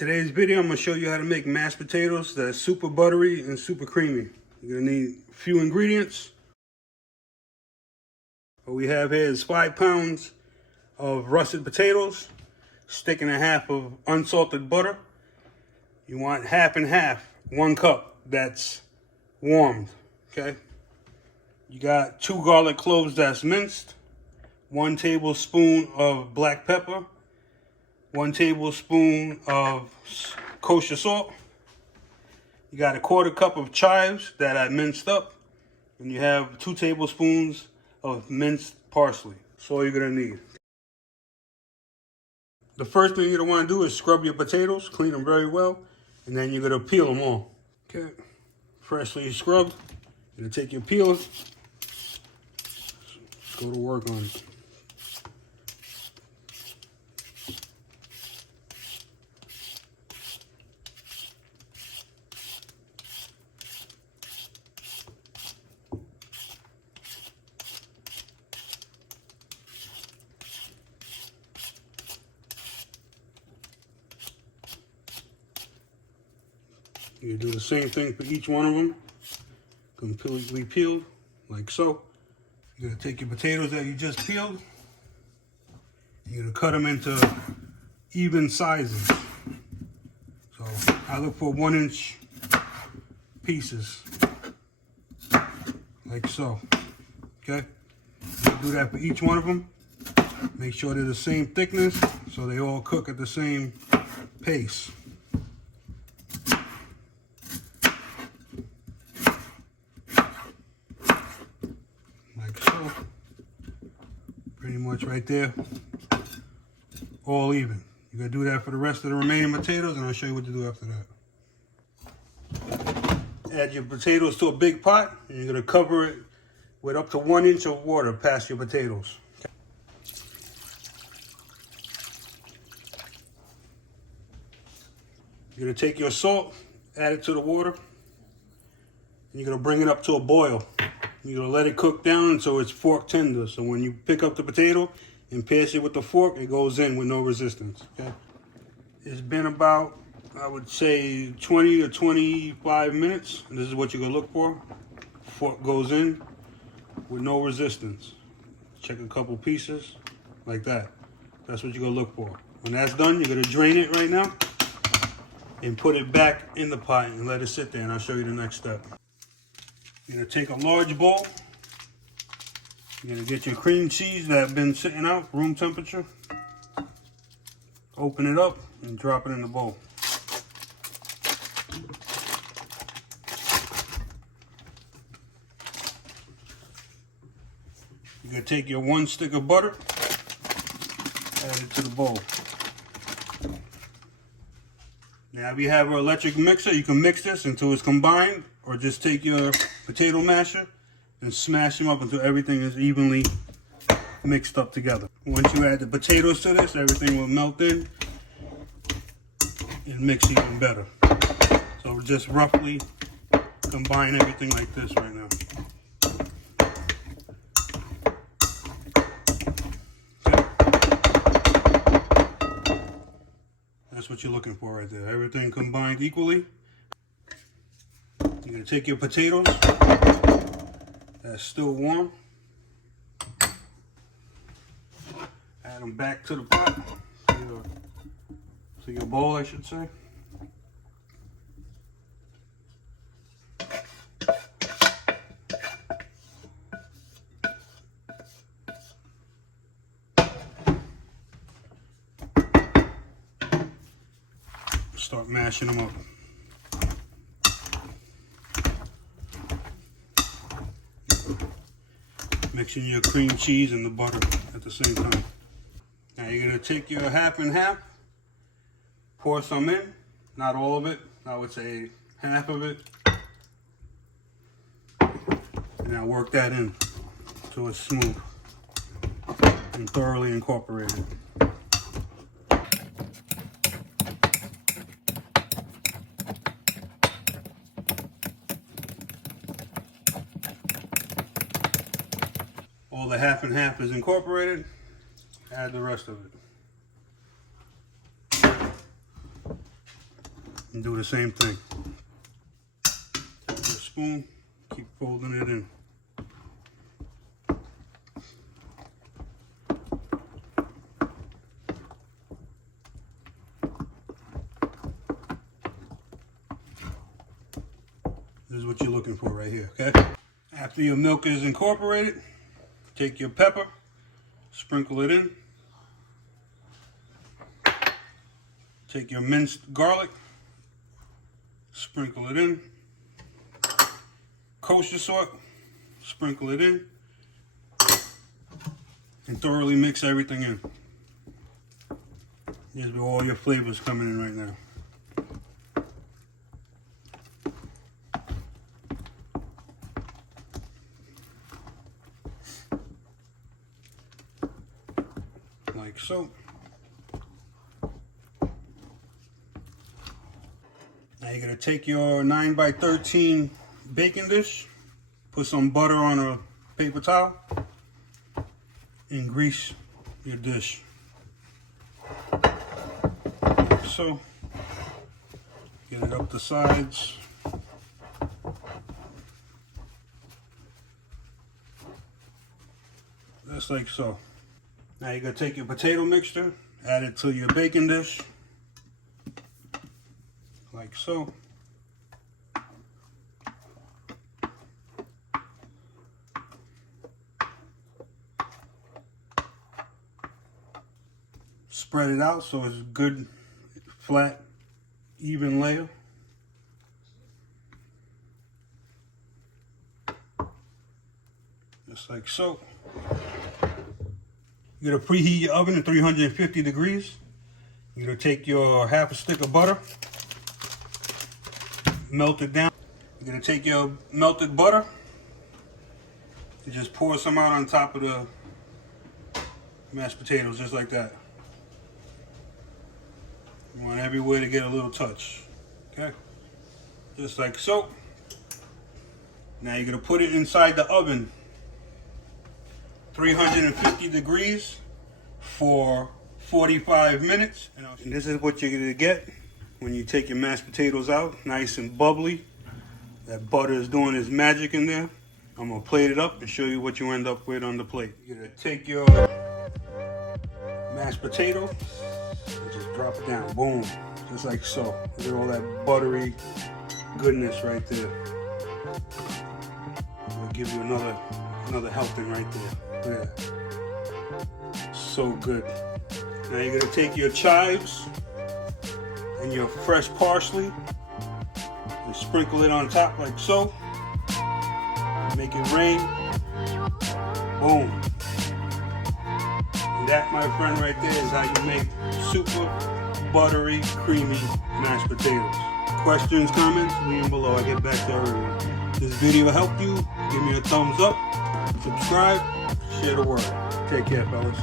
today's video, I'm going to show you how to make mashed potatoes that are super buttery and super creamy. You're going to need a few ingredients. What we have here is 5 pounds of russet potatoes, stick and a half of unsalted butter. You want half and half, 1 cup that's warmed, okay? You got 2 garlic cloves that's minced, 1 tablespoon of black pepper, 1 tablespoon of kosher salt. You got a 1/4 cup of chives that I minced up. And you have 2 tablespoons of minced parsley. That's all you're gonna need. The first thing you're gonna wanna do is scrub your potatoes, clean them very well, and then you're gonna peel them all. Okay, freshly scrubbed. You're gonna take your peeler, go to work on it. You do the same thing for each one of them, completely peeled, like so. You're gonna take your potatoes that you just peeled, you're gonna cut them into even sizes. So I look for 1-inch pieces, like so, okay? You do that for each one of them. Make sure they're the same thickness so they all cook at the same pace. Pretty much right there, all even. You're gonna do that for the rest of the remaining potatoes, and I'll show you what to do after that. Add your potatoes to a big pot, and you're gonna cover it with up to 1 inch of water past your potatoes. You're gonna take your salt, add it to the water, and you're gonna bring it up to a boil. You're gonna let it cook down until it's fork tender. So when you pick up the potato and pierce it with the fork, it goes in with no resistance, okay? It's been about, I would say, 20 to 25 minutes. This is what you're gonna look for. Fork goes in with no resistance. Check a couple pieces, like that. That's what you're gonna look for. When that's done, you're gonna drain it right now and put it back in the pot and let it sit there, and I'll show you the next step. You're gonna take a large bowl. You're gonna get your cream cheese that have been sitting out, room temperature. Open it up and drop it in the bowl. You're gonna take your 1 stick of butter, add it to the bowl. Now, if you have an electric mixer, you can mix this until it's combined, or just take your potato masher and smash them up until everything is evenly mixed up together. Once you add the potatoes to this, everything will melt in and mix even better. So just roughly combine everything like this right now. That's what you're looking for right there. Everything combined equally. You're gonna take your potatoes that's still warm, add them back to the pot, to your bowl, I should say. Start mashing them up. Mixing your cream cheese and the butter at the same time. Now you're gonna take your half and half, pour some in, not all of it, I would say half of it. And now work that in till it's smooth and thoroughly incorporated. All the half and half is incorporated, add the rest of it. And do the same thing. Take your spoon, keep folding it in. This is what you're looking for right here, okay? After your milk is incorporated, take your pepper, sprinkle it in. Take your minced garlic, sprinkle it in. Kosher salt, sprinkle it in. And thoroughly mix everything in. Here's where all your flavors coming in right now. Like so. Now you're going to take your 9x13 baking dish, put some butter on a paper towel, and grease your dish. Like so. Get it up the sides. Just like so. Now you're going to take your potato mixture, add it to your baking dish, like so. Spread it out so it's a good, flat, even layer. Just like so. You're going to preheat your oven at 350 degrees. You're going to take your half a stick of butter, melt it down. You're going to take your melted butter and just pour some out on top of the mashed potatoes, just like that. You want everywhere to get a little touch, okay? Just like so. Now you're going to put it inside the oven, 350 degrees for 45 minutes. And this is what you're going to get when you take your mashed potatoes out, nice and bubbly. That butter is doing its magic in there. I'm going to plate it up and show you what you end up with on the plate. You're going to take your mashed potato and just drop it down. Boom. Just like so. Look at all that buttery goodness right there. I'll give you another helping right there. Yeah. So good. Now you're going to take your chives and your fresh parsley and sprinkle it on top like so. Make it rain. Boom. And that, my friend, right there is how you make super buttery, creamy mashed potatoes. Questions, comments, leave them below. I'll get back to everyone. If this video helped you, give me a thumbs up, subscribe, share the word. Take care, fellas.